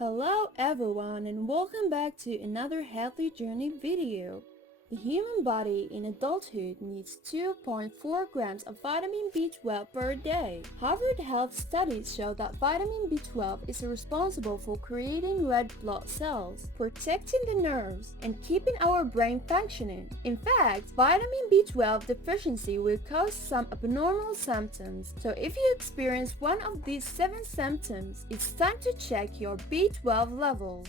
Hello everyone and welcome back to another Healthy Journey video. The human body in adulthood needs 2.4 grams of vitamin B12 per day. Harvard Health studies show that vitamin B12 is responsible for creating red blood cells, protecting the nerves, and keeping our brain functioning. In fact, vitamin B12 deficiency will cause some abnormal symptoms. So if you experience one of these 7 symptoms, it's time to check your B12 levels.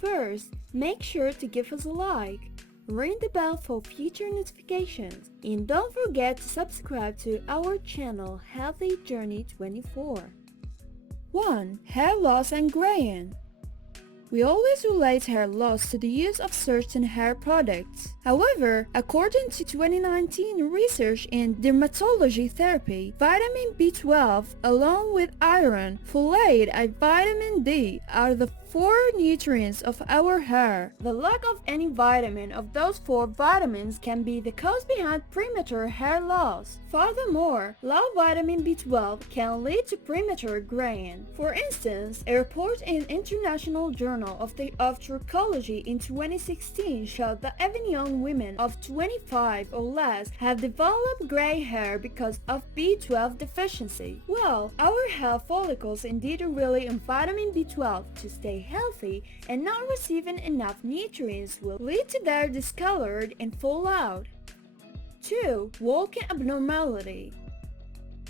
First, make sure to give us a like. Ring the bell for future notifications, and don't forget to subscribe to our channel Healthy Journey 24. 1. Hair loss and graying. We always relate hair loss to the use of certain hair products. However, according to 2019 research in dermatology therapy, vitamin B12 along with iron, folate, and vitamin D are the 4 nutrients of our hair. The lack of any vitamin of those 4 vitamins can be the cause behind premature hair loss. Furthermore, low vitamin B12 can lead to premature graying. For instance, a report in International Journal of Trichology in 2016 showed that even young women of 25 or less have developed gray hair because of B12 deficiency. Well, our hair follicles indeed rely on vitamin B12 to stay healthy, and not receiving enough nutrients will lead to their discolored and fall out. 2. Walking abnormality.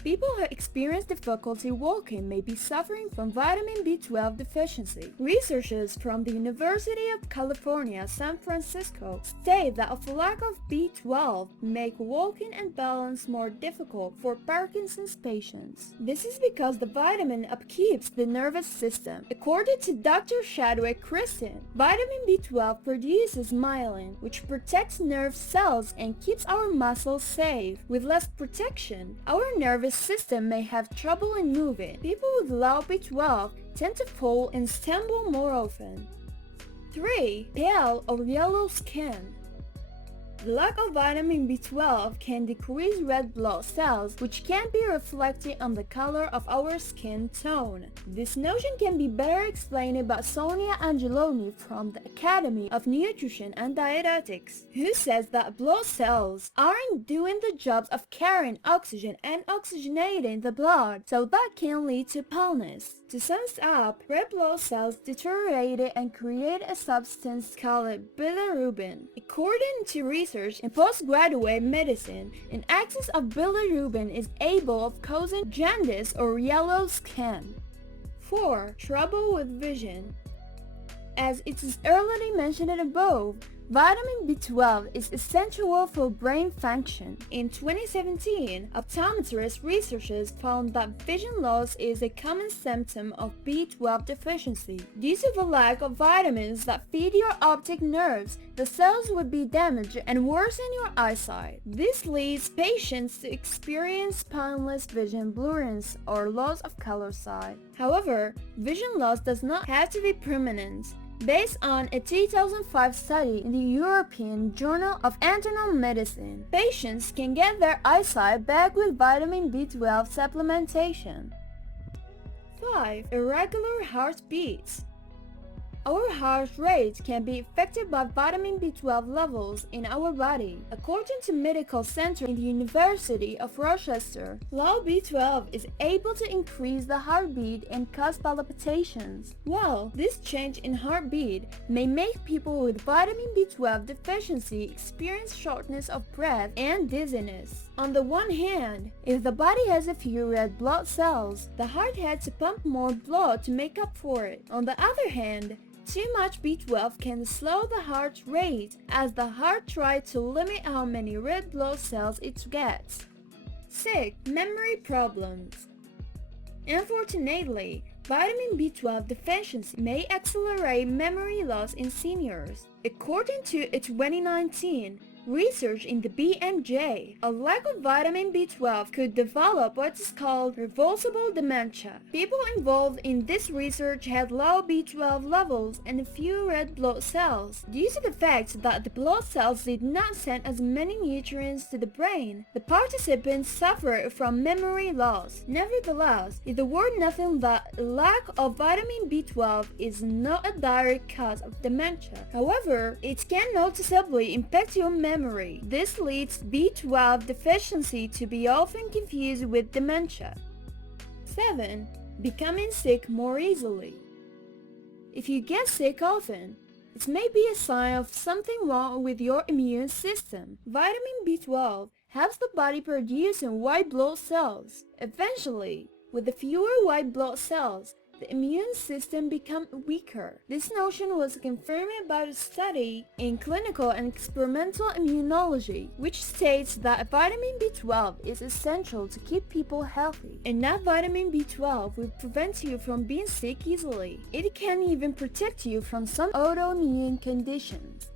People who experience difficulty walking may be suffering from vitamin B12 deficiency. Researchers from the University of California, San Francisco state that a lack of B12 make walking and balance more difficult for Parkinson's patients. This is because the vitamin upkeeps the nervous system. According to Dr. Shadwick Kristen, vitamin B12 produces myelin, which protects nerve cells and keeps our muscles safe. With less protection, our nervous system may have trouble in moving. People with low B12 tend to fall and stumble more often. 3. Pale or yellow skin. The lack of vitamin B12 can decrease red blood cells, which can be reflected on the color of our skin tone. This notion can be better explained by Sonia Angeloni from the Academy of Nutrition and Dietetics, who says that blood cells aren't doing the jobs of carrying oxygen and oxygenating the blood, so that can lead to paleness. To sum up, red blood cells deteriorate and create a substance called bilirubin. According to research in postgraduate medicine, an excess of bilirubin is able of causing jaundice or yellow skin. 4. Trouble with vision. As it is already mentioned above, vitamin B12 is essential for brain function. In 2017, optometrist researchers found that vision loss is a common symptom of B12 deficiency. Due to the lack of vitamins that feed your optic nerves, the cells would be damaged and worsen your eyesight. This leads patients to experience painless vision blurriness or loss of color sight. However, vision loss does not have to be permanent. Based on a 2005 study in the European Journal of Internal Medicine, patients can get their eyesight back with vitamin B12 supplementation. 5. Irregular heartbeats. Our heart rate can be affected by vitamin B12 levels in our body. According to Medical Center in the University of Rochester, low B12 is able to increase the heartbeat and cause palpitations. Well, this change in heartbeat may make people with vitamin B12 deficiency experience shortness of breath and dizziness. On the one hand, if the body has a few red blood cells, the heart has to pump more blood to make up for it. On the other hand, too much B12 can slow the heart rate as the heart tries to limit how many red blood cells it gets. 6. Memory problems. Unfortunately, vitamin B12 deficiency may accelerate memory loss in seniors. According to a 2019 research in the BMJ, a lack of vitamin B12 could develop what is called reversible dementia. People involved in this research had low B12 levels and few red blood cells. Due to the fact that the blood cells did not send as many nutrients to the brain, the participants suffered from memory loss. Nevertheless, it worth nothing that lack of vitamin B12 is not a direct cause of dementia. However, it can noticeably impact your memory. This leads B12 deficiency to be often confused with dementia. 7. Becoming sick more easily. If you get sick often, it may be a sign of something wrong with your immune system. Vitamin B12 helps the body producing white blood cells. Eventually, with the fewer white blood cells, the immune system becomes weaker. This notion was confirmed by a study in clinical and experimental immunology, which states that vitamin B12 is essential to keep people healthy. Enough vitamin B12 will prevent you from being sick easily. It can even protect you from some autoimmune conditions.